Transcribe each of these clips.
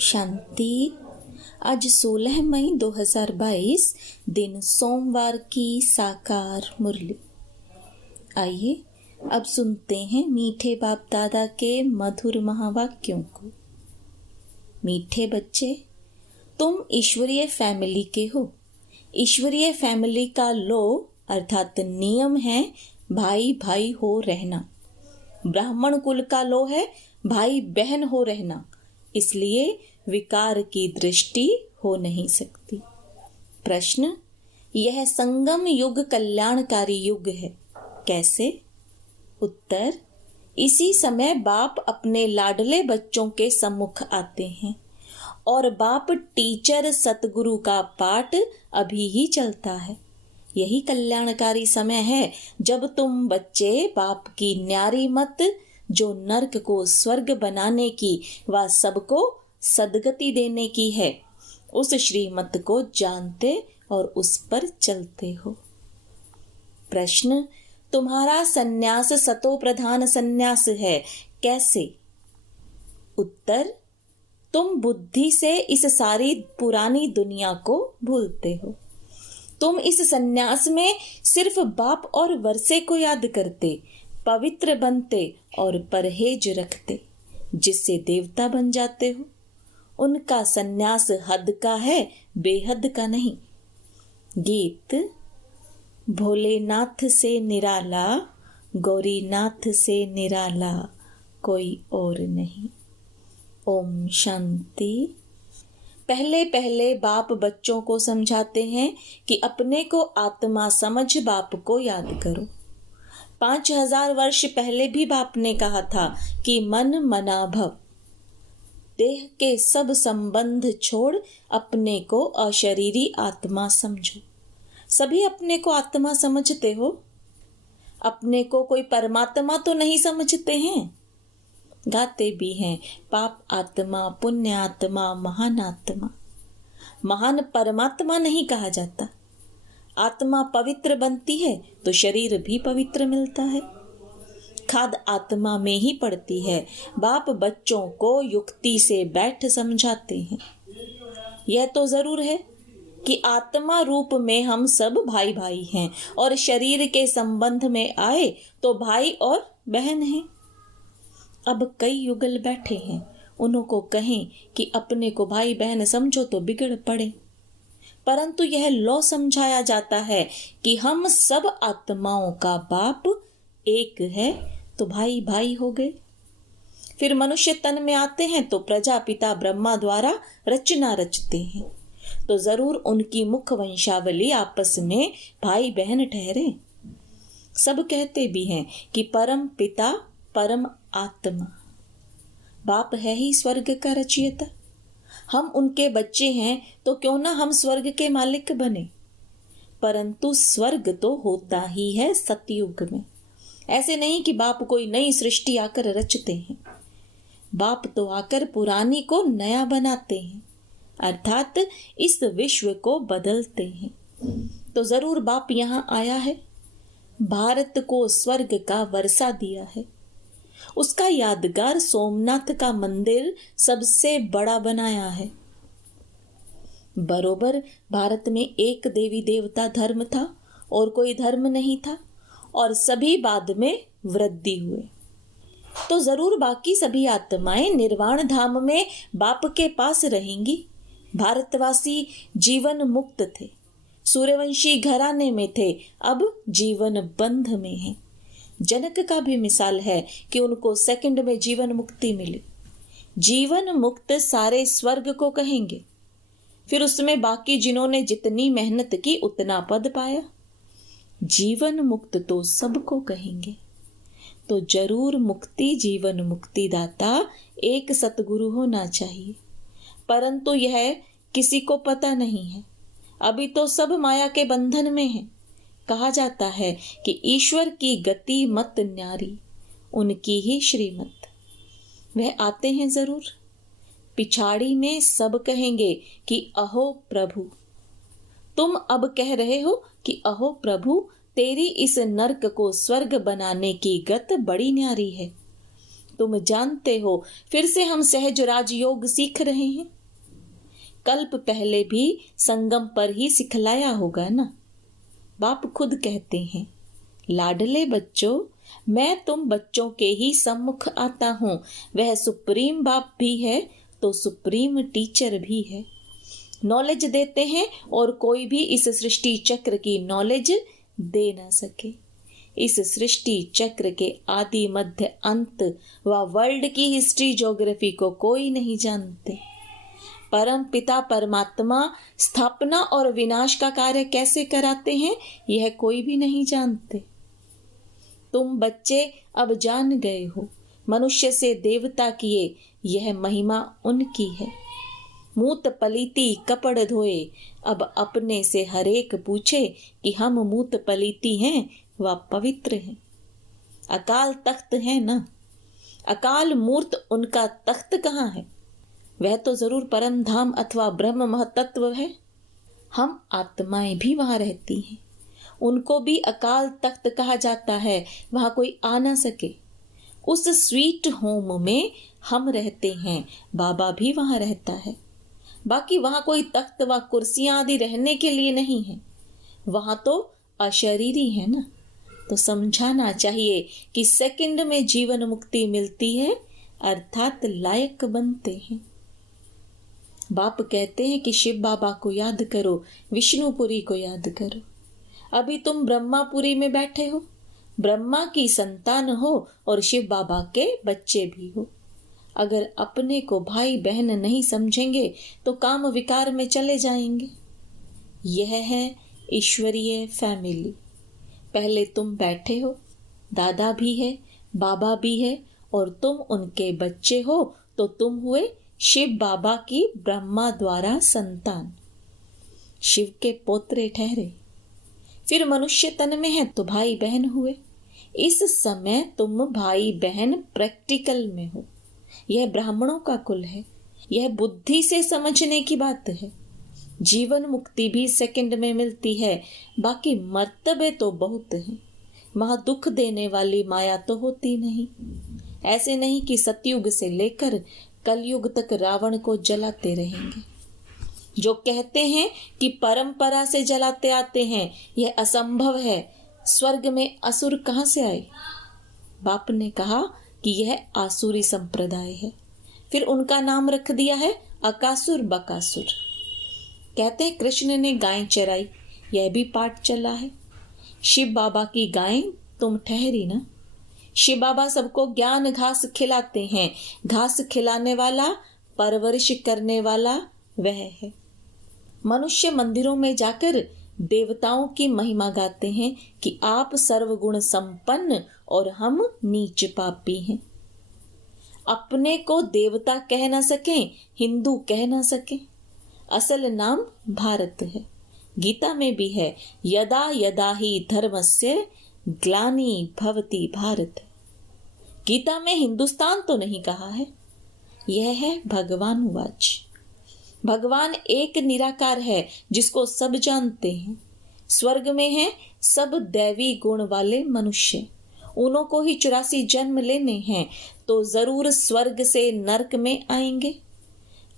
शांति। आज 16 मई 2022 दिन सोमवार की साकार मुरली। आइए अब सुनते हैं मीठे बाप दादा के मधुर महावाक्यों को। मीठे बच्चे, तुम ईश्वरीय फैमिली के हो। ईश्वरीय फैमिली का लो अर्थात नियम है भाई भाई हो रहना। ब्राह्मण कुल का लो है भाई बहन हो रहना, इसलिए विकार की दृष्टि हो नहीं सकती। प्रश्न, यह संगम युग कल्याणकारी युग है, कैसे? उत्तर, इसी समय बाप अपने लाडले बच्चों के सम्मुख आते हैं और बाप टीचर सतगुरु का पाठ अभी ही चलता है। यही कल्याणकारी समय है जब तुम बच्चे बाप की न्यारी मत, जो नरक को स्वर्ग बनाने की व सबको सदगति देने की है, उस श्रीमत को जानते और उस पर चलते हो। प्रश्न, तुम्हारा सन्यास सतो प्रधान सन्यास है, कैसे? उत्तर, तुम बुद्धि से इस सारी पुरानी दुनिया को भूलते हो। तुम इस सन्यास में सिर्फ बाप और वर्षे को याद करते, पवित्र बनते और परहेज रखते, जिससे देवता बन जाते हो। उनका सन्यास हद का है, बेहद का नहीं। गीत। भोलेनाथ से निराला, गौरीनाथ से निराला कोई और नहीं। ओम शांति। पहले पहले बाप बच्चों को समझाते हैं कि अपने को आत्मा समझ बाप को याद करो। 5000 वर्ष पहले भी बाप ने कहा था कि मन मना भव, देह के सब संबंध छोड़ अपने को अशरीरी आत्मा समझो। सभी अपने को आत्मा समझते हो, अपने को कोई परमात्मा तो नहीं समझते हैं। गाते भी हैं, पाप आत्मा, पुण्य आत्मा, महान आत्मा। महान परमात्मा नहीं कहा जाता। आत्मा पवित्र बनती है तो शरीर भी पवित्र मिलता है। खाद आत्मा में ही पड़ती है। बाप बच्चों को युक्ति से बैठ समझाते हैं। यह तो जरूर है कि आत्मा रूप में हम सब भाई भाई हैं और शरीर के संबंध में आए तो भाई और बहन हैं। अब कई युगल बैठे हैं, उनको कहें कि अपने को भाई बहन समझो तो बिगड़ पड़े। परंतु यह लो समझाया जाता है कि हम सब आत्माओं का बाप एक है तो भाई भाई हो गए। फिर मनुष्य तन में आते हैं तो प्रजापिता ब्रह्मा द्वारा रचना रचते हैं, तो जरूर उनकी मुख वंशावली आपस में भाई बहन ठहरे। सब कहते भी हैं कि परम पिता परम आत्मा, बाप है ही स्वर्ग का रचयिता। हम उनके बच्चे हैं तो क्यों ना हम स्वर्ग के मालिक बने। परंतु स्वर्ग तो होता ही है सतयुग में। ऐसे नहीं कि बाप कोई नई सृष्टि आकर रचते हैं। बाप तो आकर पुरानी को नया बनाते हैं, अर्थात इस विश्व को बदलते हैं। तो जरूर बाप यहाँ आया है, भारत को स्वर्ग का वर्षा दिया है। उसका यादगार सोमनाथ का मंदिर सबसे बड़ा बनाया है। बरोबर भारत में एक देवी देवता धर्म था और कोई धर्म नहीं था, और सभी बाद में वृद्धि हुए। तो जरूर बाकी सभी आत्माएं निर्वाण धाम में बाप के पास रहेंगी। भारतवासी जीवन मुक्त थे, सूर्यवंशी घराने में थे, अब जीवन बंध में हैं। जनक का भी मिसाल है कि उनको सेकंड में जीवन मुक्ति मिली। जीवन मुक्त सारे स्वर्ग को कहेंगे। फिर उसमें बाकी जिन्होंने जितनी मेहनत की उतना पद पाया। जीवन मुक्त तो सबको कहेंगे। तो जरूर मुक्ति जीवन मुक्ति दाता एक सतगुरु होना चाहिए, परंतु यह किसी को पता नहीं है। अभी तो सब माया के बंधन में है। कहा जाता है कि ईश्वर की गति मत न्यारी, उनकी ही श्रीमत। वह आते हैं जरूर। पिछाड़ी में सब कहेंगे कि अहो प्रभु। तुम अब कह रहे हो कि अहो प्रभु, तेरी इस नरक को स्वर्ग बनाने की गत बड़ी न्यारी है। तुम जानते हो फिर से हम सहज राजयोग सीख रहे हैं। कल्प पहले भी संगम पर ही सिखलाया होगा ना। बाप खुद कहते हैं, लाडले बच्चों, मैं तुम बच्चों के ही सम्मुख आता हूँ। वह सुप्रीम बाप भी है तो सुप्रीम टीचर भी है। नॉलेज देते हैं और कोई भी इस सृष्टि चक्र की नॉलेज दे ना सके। इस सृष्टि चक्र के आदि मध्य अंत व वर्ल्ड की हिस्ट्री ज्योग्राफी को कोई नहीं जानते। परम पिता परमात्मा स्थापना और विनाश का कार्य कैसे कराते हैं यह कोई भी नहीं जानते। तुम बच्चे अब जान गए हो, मनुष्य से देवता किए यह महिमा उनकी है। मूत पलीती कपड़ धोए, अब अपने से हरेक पूछे कि हम मूत पलीती हैं व पवित्र हैं। अकाल तख्त है ना, अकाल मूर्त उनका तख्त कहाँ है? वह तो जरूर परम धाम अथवा ब्रह्म महतत्व है। हम आत्माएं भी वहां रहती हैं, उनको भी अकाल तख्त कहा जाता है। वहां कोई आ ना सके। उस स्वीट होम में हम रहते हैं, बाबा भी वहां रहता है। बाकी वहां कोई तख्त व कुर्सियां आदि रहने के लिए नहीं है, वहां तो अशरीरी है ना। तो समझाना चाहिए कि सेकंड में जीवन मुक्ति मिलती है, अर्थात लायक बनते हैं। बाप कहते हैं कि शिव बाबा को याद करो, विष्णुपुरी को याद करो। अभी तुम ब्रह्मापुरी में बैठे हो, ब्रह्मा की संतान हो और शिव बाबा के बच्चे भी हो। अगर अपने को भाई बहन नहीं समझेंगे तो काम विकार में चले जाएंगे। यह है ईश्वरीय फैमिली। पहले तुम बैठे हो, दादा भी है, बाबा भी है और तुम उनके बच्चे हो, तो तुम हुए शिव बाबा की ब्रह्मा द्वारा संतान, शिव के पोत्रे ठहरे। फिर मनुष्य तन में है तो भाई बहन हुए। इस समय तुम भाई बहन प्रैक्टिकल में हो। यह ब्राह्मणों का कुल है, यह बुद्धि से समझने की बात है। जीवन मुक्ति भी सेकंड में मिलती है, बाकी मर्तबे तो बहुत हैं। वहाँ दुख देने वाली माया तो होती नहीं। ऐसे नहीं कि सतयुग से लेकर कलयुग तक रावण को जलाते रहेंगे। जो कहते हैं कि परंपरा से जलाते आते हैं, यह असंभव है। स्वर्ग में असुर कहाँ से आए? बाप ने कहा कि यह आसुरी संप्रदाय है। फिर उनका नाम रख दिया है अकासुर बकासुर। कहते हैं कृष्ण ने गाय चराई, यह भी पाठ चला है। शिव बाबा की गाय तुम ठहरी ना। शिव बाबा सबको ज्ञान घास खिलाते हैं। घास खिलाने वाला, परवरिश करने वाला वह है। मनुष्य मंदिरों में जाकर देवताओं की महिमा गाते हैं कि आप सर्वगुण संपन्न और हम नीच पापी हैं। अपने को देवता कह ना सकें, हिंदू कह ना सकें। असल नाम भारत है। गीता में भी है, यदा यदा ही धर्मस्य ग्लानि भवति भारत। गीता में हिंदुस्तान तो नहीं कहा है। यह है भगवान वाच। भगवान एक निराकार है जिसको सब जानते हैं। स्वर्ग में है सब दैवी गुण वाले मनुष्य। उन्हों को ही 84 जन्म लेने हैं तो जरूर स्वर्ग से नरक में आएंगे।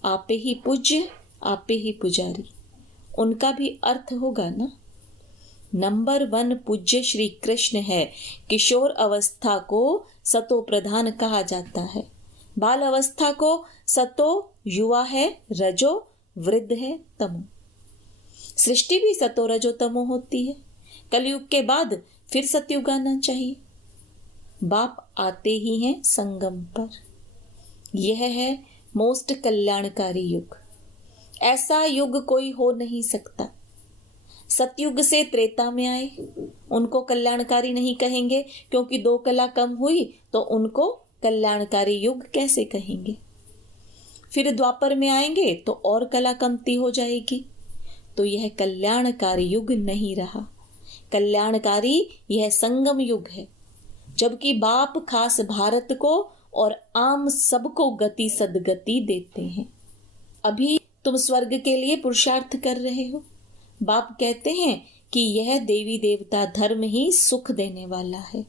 आपे ही पूज्य, आपे ही पुजारी, उनका भी अर्थ होगा ना। नंबर 1 पूज्य श्री कृष्ण है। किशोर अवस्था को सतो प्रधान कहा जाता है। बाल अवस्था को सतो युवा है, रजो वृद्ध है, तमो। सृष्टि भी सतो रजो तमो होती है। कलयुग के बाद फिर सतयुग आना चाहिए। बाप आते ही हैं संगम पर। यह है मोस्ट कल्याणकारी युग। ऐसा युग कोई हो नहीं सकता। सतयुग से त्रेता में आए, उनको कल्याणकारी नहीं कहेंगे क्योंकि 2 कला कम हुई तो उनको कल्याणकारी युग कैसे कहेंगे। फिर द्वापर में आएंगे तो और कला कमती हो जाएगी, तो यह कल्याणकारी युग नहीं रहा। कल्याणकारी यह संगम युग है, जबकि बाप खास भारत को और आम सबको गति सदगति देते हैं। अभी तुम स्वर्ग के लिए पुरुषार्थ कर रहे हो। बाप कहते हैं कि यह देवी देवता धर्म ही सुख देने वाला है।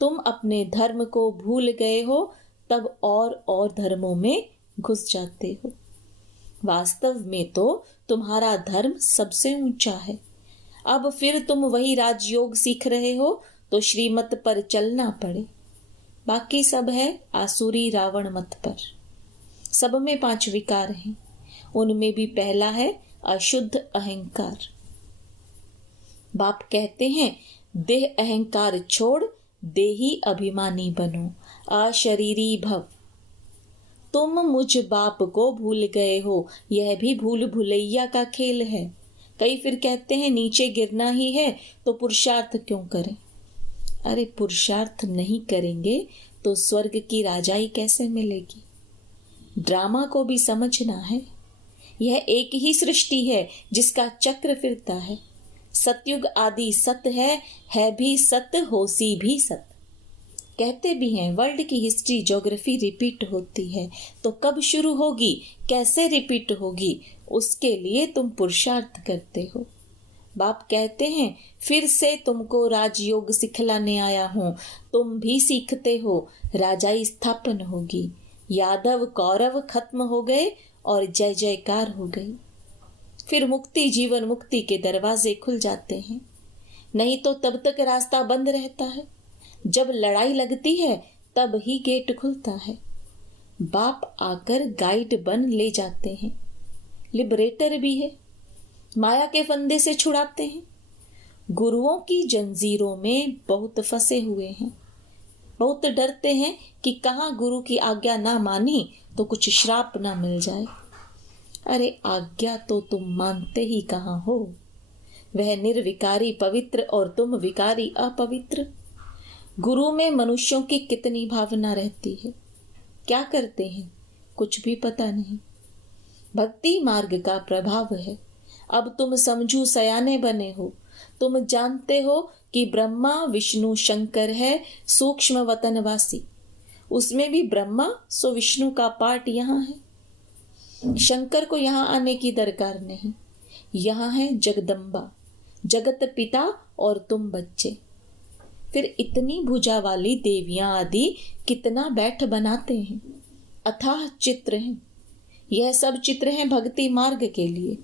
तुम अपने धर्म को भूल गए हो, तब और धर्मों में घुस जाते हो। वास्तव में तो तुम्हारा धर्म सबसे ऊंचा है। अब फिर तुम वही राजयोग सीख रहे हो तो श्रीमत पर चलना पड़े। बाकी सब है आसुरी रावण मत पर। सब में 5 विकार हैं, उनमें भी पहला है अशुद्ध अहंकार। बाप कहते हैं देह अहंकार छोड़ देही अभिमानी बनो, अशरीरी भव। तुम मुझ बाप को भूल गए हो, यह भी भूल भुलैया का खेल है। कई फिर कहते हैं नीचे गिरना ही है तो पुरुषार्थ क्यों करें। अरे पुरुषार्थ नहीं करेंगे तो स्वर्ग की राजाई कैसे मिलेगी। ड्रामा को भी समझना है। यह एक ही सृष्टि है जिसका चक्र फिरता है। सतयुग आदि सत है भी सत, होसी भी सत। कहते भी हैं वर्ल्ड की हिस्ट्री ज्योग्राफी रिपीट होती है, तो कब शुरू होगी, कैसे रिपीट होगी, उसके लिए तुम पुरुषार्थ करते हो। बाप कहते हैं फिर से तुमको राजयोग सिखलाने आया हूं, तुम भी सीखते हो। राजाई स्थापन होगी, यादव कौरव खत्म हो गए और जय जयकार हो गई। फिर मुक्ति, जीवन मुक्ति के दरवाजे खुल जाते हैं। नहीं तो तब तक रास्ता बंद रहता है। जब लड़ाई लगती है तब ही गेट खुलता है। बाप आकर गाइड बन ले जाते हैं। लिबरेटर भी है, माया के फंदे से छुड़ाते हैं। गुरुओं की जंजीरों में बहुत फंसे हुए हैं। बहुत डरते हैं कि कहाँ गुरु की आज्ञा ना मानी तो कुछ श्राप ना मिल जाए। अरे आज्ञा तो तुम मानते ही कहाँ हो। वह निर्विकारी पवित्र और तुम विकारी अपवित्र। गुरु में मनुष्यों की कितनी भावना रहती है, क्या करते हैं कुछ भी पता नहीं। भक्ति मार्ग का प्रभाव है। अब तुम समझू सयाने बने हो। तुम जानते हो कि ब्रह्मा विष्णु शंकर है सूक्ष्म वतनवासी। उसमें भी ब्रह्मा सो विष्णु का पार्ट यहाँ है। शंकर को यहाँ आने की दरकार नहीं। यहाँ है जगदम्बा, जगत पिता और तुम बच्चे। फिर इतनी भुजा वाली देवियां आदि कितना बैठ बनाते हैं। अथाह चित्र हैं। यह सब चित्र हैं भक्ति मार्ग के लिए।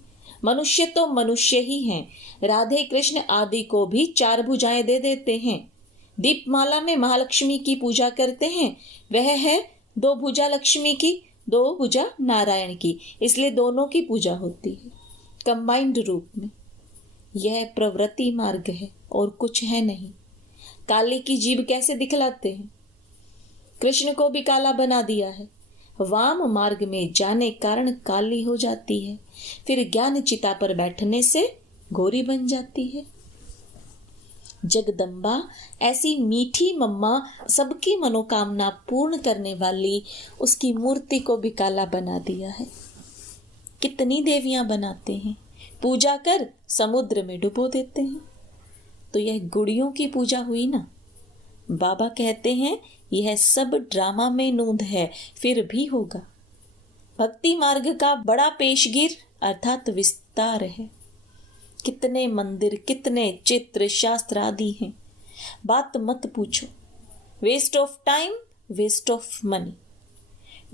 मनुष्य तो मनुष्य ही हैं। राधे कृष्ण आदि को भी 4 भुजाएं दे देते हैं। दीपमाला में महालक्ष्मी की पूजा करते हैं, वह है 2 भुजा लक्ष्मी की, 2 भुजा नारायण की, इसलिए दोनों की पूजा होती है कंबाइंड रूप में। यह प्रवृत्ति मार्ग है और कुछ है नहीं। काली की जीभ कैसे दिखलाते हैं। कृष्ण को भी काला बना दिया है। वाम मार्ग में जाने कारण काली हो जाती है, फिर ज्ञान चिता पर बैठने से गोरी बन जाती है। जगदम्बा ऐसी मीठी मम्मा, सबकी मनोकामना पूर्ण करने वाली, उसकी मूर्ति को भी काला बना दिया है। कितनी देवियां बनाते हैं, पूजा कर समुद्र में डुबो देते हैं। तो यह गुड़ियों की पूजा हुई ना। बाबा कहते हैं यह सब ड्रामा में नूंद है, फिर भी होगा। भक्ति मार्ग का बड़ा पेशगीर अर्थात विस्तार है। कितने मंदिर, कितने चित्र, शास्त्र आदि हैं। बात मत पूछो। Waste of time, waste of money.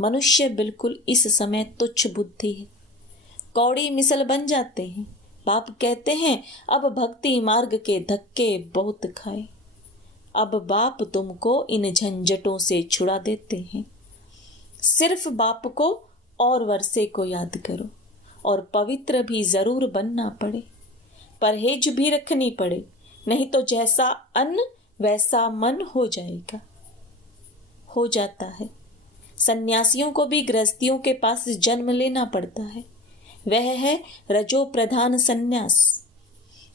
मनुष्य बिल्कुल इस समय तुच्छ बुद्धि है, कौड़ी मिसल बन जाते हैं। बाप कहते हैं अब भक्ति मार्ग के धक्के बहुत खाए। अब बाप तुमको इन झंझटों से छुड़ा देते हैं। सिर्फ बाप को और वर्षे को याद करो, और पवित्र भी जरूर बनना पड़े, परहेज भी रखनी पड़े, नहीं तो जैसा अन्न वैसा मन हो जाएगा। हो जाता है। सन्यासियों को भी गृहस्थियों के पास जन्म लेना पड़ता है। वह है रजो प्रधान सन्यास,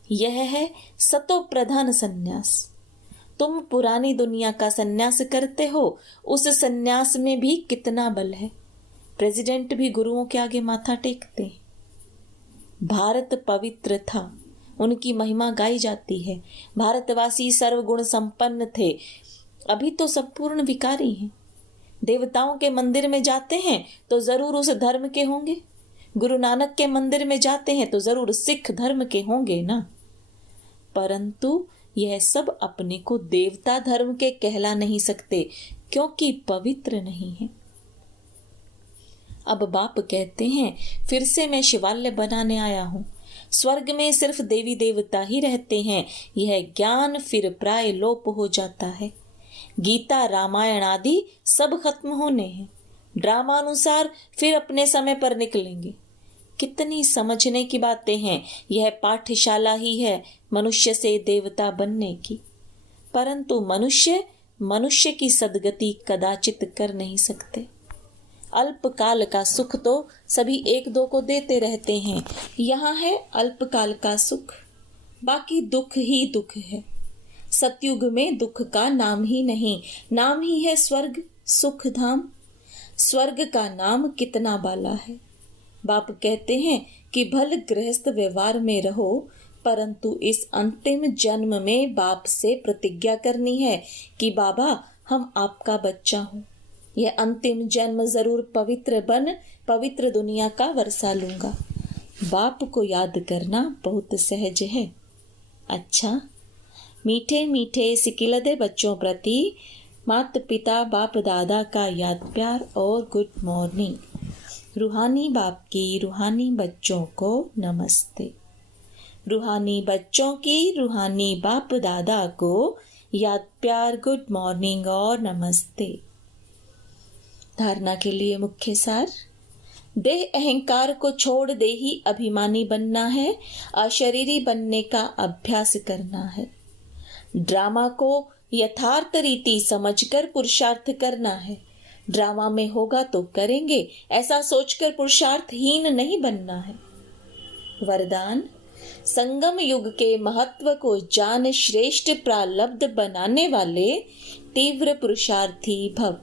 यह है सतो प्रधान सन्यास। तुम पुरानी दुनिया का सन्यास करते हो, उस सन्यास में भी कितना बल है। प्रेसिडेंट भी गुरुओं के आगे माथा टेकते हैं। भारत पवित्र था, उनकी महिमा गाई जाती है। भारतवासी सर्वगुण संपन्न थे, अभी तो सब पूर्ण विकारी हैं। देवताओं के मंदिर में जाते हैं तो जरूर उस धर्म के होंगे। गुरु नानक के मंदिर में जाते हैं तो जरूर सिख धर्म के होंगे ना। परंतु यह सब अपने को देवता धर्म के कहला नहीं सकते, क्योंकि पवित्र नहीं है। अब बाप कहते हैं, फिर से मैं शिवालय बनाने आया हूँ। स्वर्ग में सिर्फ देवी देवता ही रहते हैं, यह ज्ञान फिर प्राय लोप हो जाता है। गीता रामायण आदि सब खत्म होने हैं, ड्रामानुसार फिर अपने समय पर निकलेंगे। कितनी समझने की बातें हैं। यह पाठशाला ही है मनुष्य से देवता बनने की, परंतु मनुष्य की सदगति कदाचित कर नहीं सकते। अल्पकाल का सुख तो सभी एक दो को देते रहते हैं। यहाँ है अल्पकाल का सुख, बाकी दुख ही दुख है। सतयुग में दुख का नाम ही नहीं, नाम ही है स्वर्ग सुख धाम। स्वर्ग का नाम कितना बाला है। बाप कहते हैं कि भल गृहस्थ व्यवहार में रहो, परंतु इस अंतिम जन्म में बाप से प्रतिज्ञा करनी है कि बाबा हम आपका बच्चा हूँ। यह अंतिम जन्म जरूर पवित्र बन पवित्र दुनिया का वर्षा लूंगा। बाप को याद करना बहुत सहज है। अच्छा, मीठे मीठे सिकिलदे बच्चों प्रति माता पिता बाप दादा का याद प्यार और गुड मॉर्निंग। रूहानी बाप की रूहानी बच्चों को नमस्ते। रूहानी बच्चों की रूहानी बाप दादा को याद प्यार गुड मॉर्निंग और नमस्ते। धारणा के लिए मुख्य सार। देह अहंकार को छोड़ दे ही अभिमानी बनना है, अशरीरी बनने का अभ्यास करना है। ड्रामा को यथार्थ रीति समझकर पुरुषार्थ करना है। ड्रामा में होगा तो करेंगे, ऐसा सोचकर पुरुषार्थहीन नहीं बनना है। वरदान, संगम युग के महत्व को जान श्रेष्ठ प्रालब्ध बनाने वाले तीव्र पुरुषार्थी भव।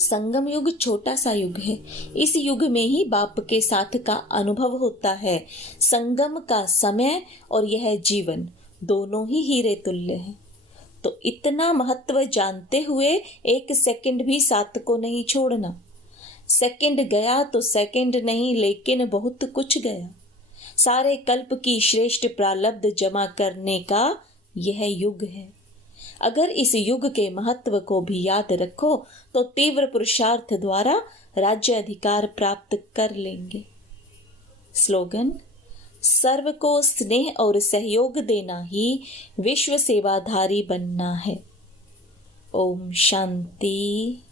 संगम युग छोटा सा युग है। इस युग में ही बाप के साथ का अनुभव होता है। संगम का समय और यह जीवन दोनों ही हीरे तुल्य हैं। तो इतना महत्व जानते हुए एक सेकंड भी साथ को नहीं छोड़ना। सेकंड गया तो सेकंड नहीं, लेकिन बहुत कुछ गया। सारे कल्प की श्रेष्ठ प्रालब्ध जमा करने का यह युग है। अगर इस युग के महत्व को भी याद रखो तो तीव्र पुरुषार्थ द्वारा राज्य अधिकार प्राप्त कर लेंगे। स्लोगन, सर्व को स्नेह और सहयोग देना ही विश्व सेवाधारी बनना है। ओम शांति।